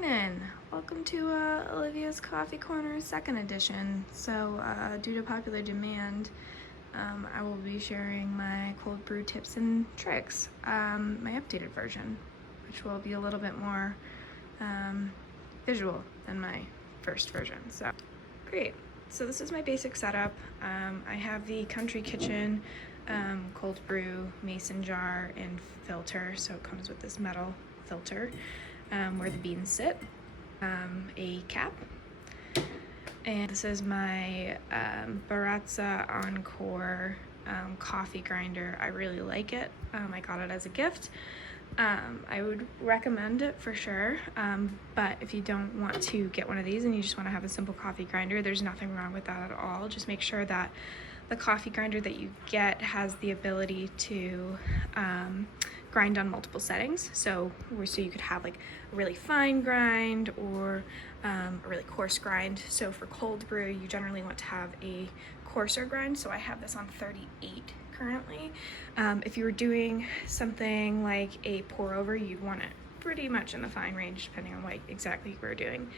morning. Welcome to Olivia's Coffee Corner second edition. So due to popular demand, I will be sharing my cold brew tips and tricks, my updated version, which will be a little bit more visual than my first version. So great. So this is my basic setup. I have the Country Kitchen cold brew mason jar and filter, so it comes with this metal filter where the beans sit, a cap, and this is my Baratza Encore coffee grinder. I really like it. I got it as a gift. I would recommend it for sure, but if you don't want to get one of these and you just want to have a simple coffee grinder, there's nothing wrong with that at all. Just make sure that the coffee grinder that you get has the ability to grind on multiple settings, so you could have like a really fine grind or a really coarse grind. So for cold brew, you generally want to have a coarser grind, so I have this on 38 currently. If you were doing something like a pour over, you'd want it pretty much in the fine range depending on what exactly you were doing.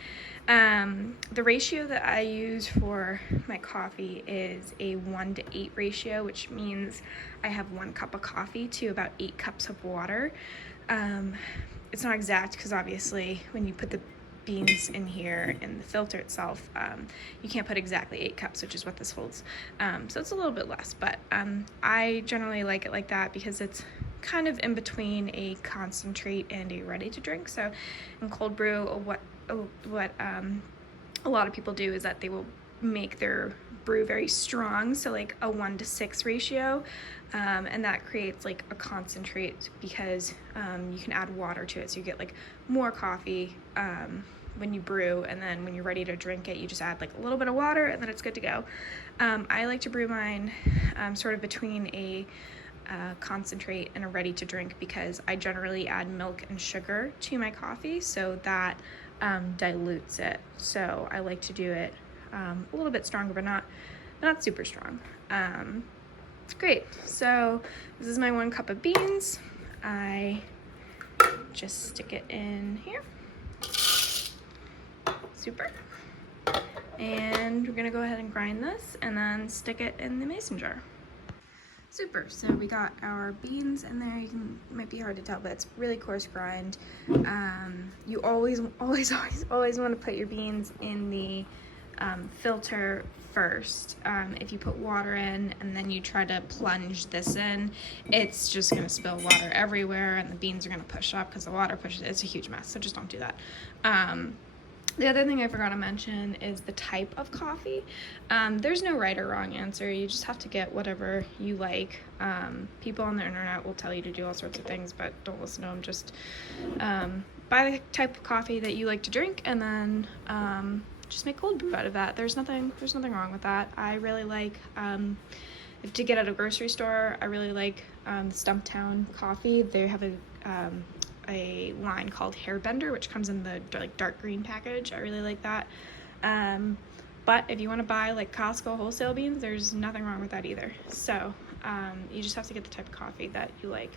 The ratio that I use for my coffee is a 1:8 ratio, which means I have 1 cup of coffee to about 8 cups of water. It's not exact because obviously when you put the beans in here in the filter itself, you can't put exactly 8 cups, which is what this holds. So it's a little bit less, but I generally like it like that because it's kind of in between a concentrate and a ready to drink. So in cold brew, what a lot of people do is that they will make their brew very strong, so like a 1:6 ratio, and that creates like a concentrate because you can add water to it, so you get like more coffee when you brew, and then when you're ready to drink it, you just add like a little bit of water and then it's good to go. I like to brew mine sort of between a concentrate and a ready to drink because I generally add milk and sugar to my coffee, so that dilutes it. So I like to do it a little bit stronger, but not super strong. Great. So this is my 1 cup of beans. I just stick it in here. Super. And we're gonna go ahead and grind this and then stick it in the mason jar. Super. So we got our beans in there. It might be hard to tell, but it's really coarse grind. You always want to put your beans in the filter first. If you put water in and then you try to plunge this in, it's just going to spill water everywhere and the beans are going to push up because the water pushes. It's a huge mess, so just don't do that. The other thing I forgot to mention is the type of coffee. There's no right or wrong answer. You just have to get whatever you like. People on the internet will tell you to do all sorts of things, but don't listen to them. Just buy the type of coffee that you like to drink, and then just make cold brew out of that. There's nothing wrong with that. I really like, if to get at a grocery store, I really like the Stumptown coffee. They have a line called Hairbender, which comes in the like dark green package. I really like that. But if you want to buy like Costco wholesale beans, there's nothing wrong with that either. So you just have to get the type of coffee that you like.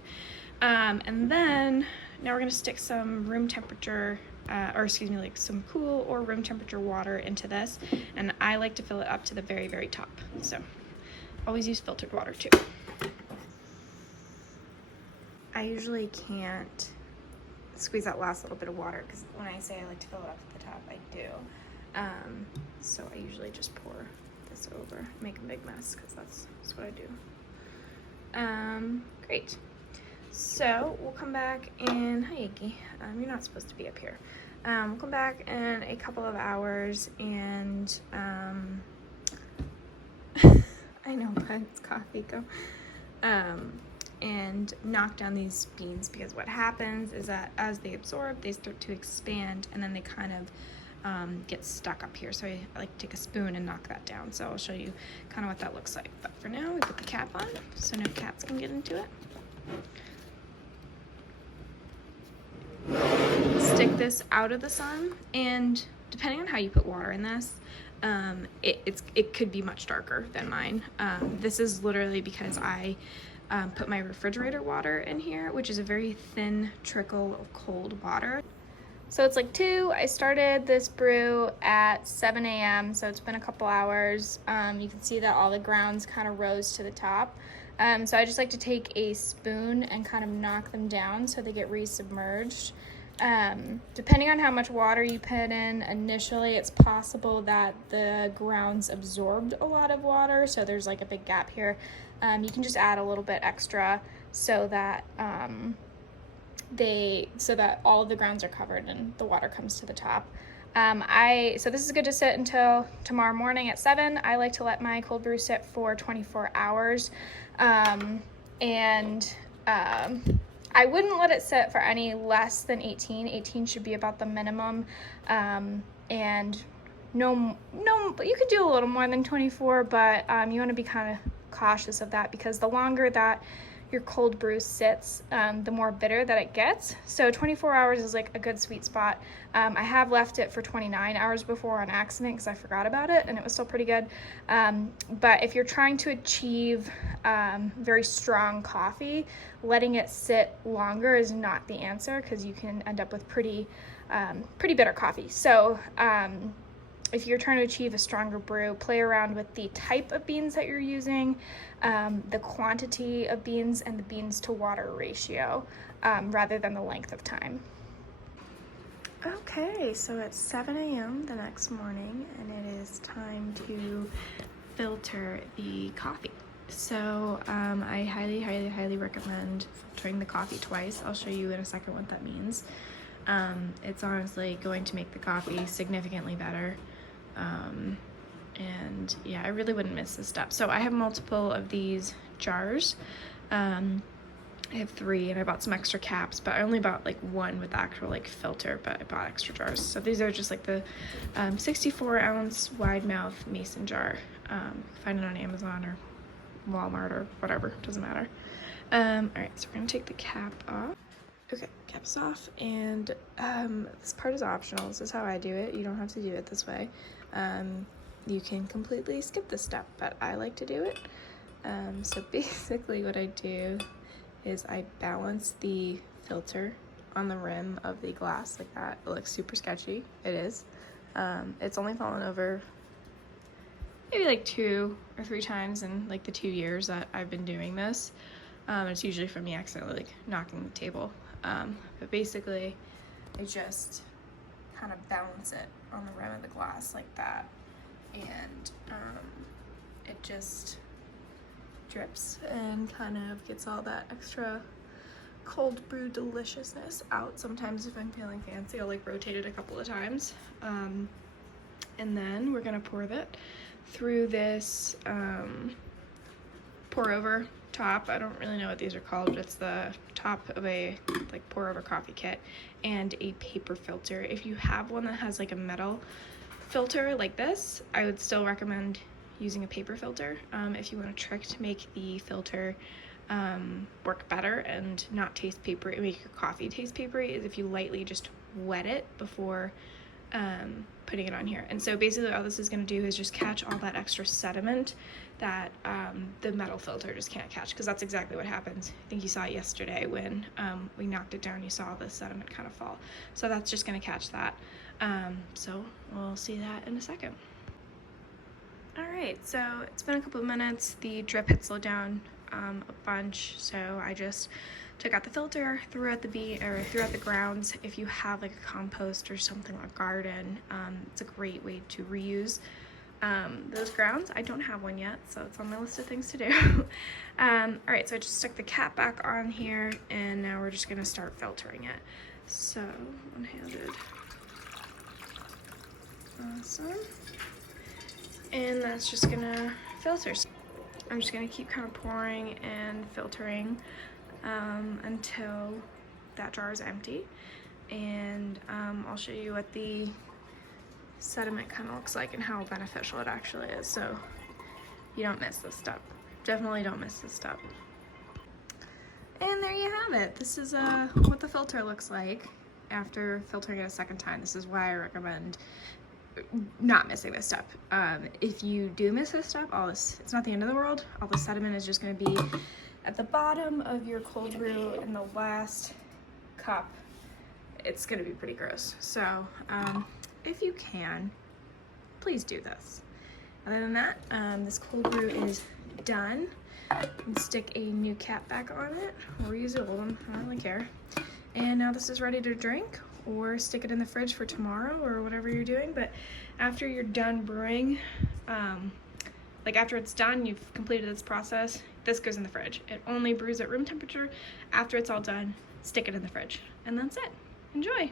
And then now we're going to stick some room temperature like some cool or room temperature water into this, and I like to fill it up to the very, very top. So always use filtered water too. I usually can't squeeze that last little bit of water because when I say I like to fill it up to the top, I do. So I usually just pour this over, make a big mess because that's what I do. Great. So we'll come back in, hi Iggy, you're not supposed to be up here. We'll come back in a couple of hours and I know, but it's coffee, go. And knock down these beans, because what happens is that as they absorb, they start to expand and then they kind of get stuck up here. So I like to take a spoon and knock that down. So I'll show you kind of what that looks like. But for now, we put the cap on so no cats can get into it. Stick this out of the sun, and depending on how you put water in this, it could be much darker than mine. This is literally because I put my refrigerator water in here, which is a very thin trickle of cold water. So it's like 2. I started this brew at 7 a.m. So it's been a couple hours. You can see that all the grounds kind of rose to the top. So I just like to take a spoon and kind of knock them down so they get resubmerged. Depending on how much water you put in initially, it's possible that the grounds absorbed a lot of water, so there's like a big gap here. You can just add a little bit extra so that all of the grounds are covered and the water comes to the top. So this is good to sit until tomorrow morning at 7. I like to let my cold brew sit for 24 hours. I wouldn't let it sit for any less than 18. 18 should be about the minimum. And no, you could do a little more than 24, but you want to be kind of cautious of that, because the longer that your cold brew sits, the more bitter that it gets. So 24 hours is like a good sweet spot. I have left it for 29 hours before on accident because I forgot about it, and it was still pretty good. But if you're trying to achieve very strong coffee, letting it sit longer is not the answer, because you can end up with pretty bitter coffee. So if you're trying to achieve a stronger brew, play around with the type of beans that you're using, the quantity of beans, and the beans to water ratio, rather than the length of time. Okay, so it's 7 a.m. the next morning, and it is time to filter the coffee. So I highly recommend filtering the coffee twice. I'll show you in a second what that means. It's honestly going to make the coffee significantly better. And yeah, I really wouldn't miss this step. So I have multiple of these jars. I have 3, and I bought some extra caps, but I only bought like 1 with the actual like filter, but I bought extra jars. So these are just like the 64-ounce wide mouth mason jar. Find it on Amazon or Walmart or whatever, doesn't matter. All right, so we're gonna take the cap off. Okay, cap's off, and this part is optional. This is how I do it. You don't have to do it this way. You can completely skip this step, but I like to do it. So basically what I do is I balance the filter on the rim of the glass like that. It looks super sketchy. It is. It's only fallen over maybe like 2 or 3 times in like the 2 years that I've been doing this. It's usually from me accidentally like knocking the table. But basically I just kind of balance it on the rim of the glass like that, and it just drips and kind of gets all that extra cold brew deliciousness out. Sometimes if I'm feeling fancy, I'll like rotate it a couple of times. And then we're gonna pour that through this pour over top. I don't really know what these are called, but it's the top of a like pour over coffee kit, and a paper filter. If you have one that has like a metal filter like this, I would still recommend using a paper filter. If you want a trick to make the filter work better and not taste papery, make your coffee taste papery, is if you lightly just wet it before putting it on here. And so basically all this is going to do is just catch all that extra sediment that the metal filter just can't catch, because that's exactly what happens. I think you saw it yesterday when we knocked it down. You saw the sediment kind of fall. So that's just going to catch that. So we'll see that in a second. All right, so it's been a couple of minutes. The drip had slowed down a bunch, so I just took out the filter, threw out the grounds. If you have like a compost or something like garden, it's a great way to reuse those grounds. I don't have one yet, so it's on my list of things to do. All right, so I just stuck the cap back on here, and now we're just gonna start filtering it. So one-handed, awesome. And that's just gonna filter. So I'm just gonna keep kind of pouring and filtering until that jar is empty, and I'll show you what the sediment kind of looks like and how beneficial it actually is, so you don't miss this step. Definitely don't miss this step. And there you have it. This is what the filter looks like after filtering it a second time. This is why I recommend not missing this step. If you do miss this step, it's not the end of the world. All the sediment is just going to be at the bottom of your cold brew in the last cup. it's gonna be pretty gross. So if you can, please do this. Other than that, this cold brew is done. And stick a new cap back on it, or use the old one, I don't really care. And now this is ready to drink, or stick it in the fridge for tomorrow or whatever you're doing. But after you're done brewing, like after it's done, you've completed this process, this goes in the fridge. It only brews at room temperature. After it's all done, stick it in the fridge. And that's it. Enjoy.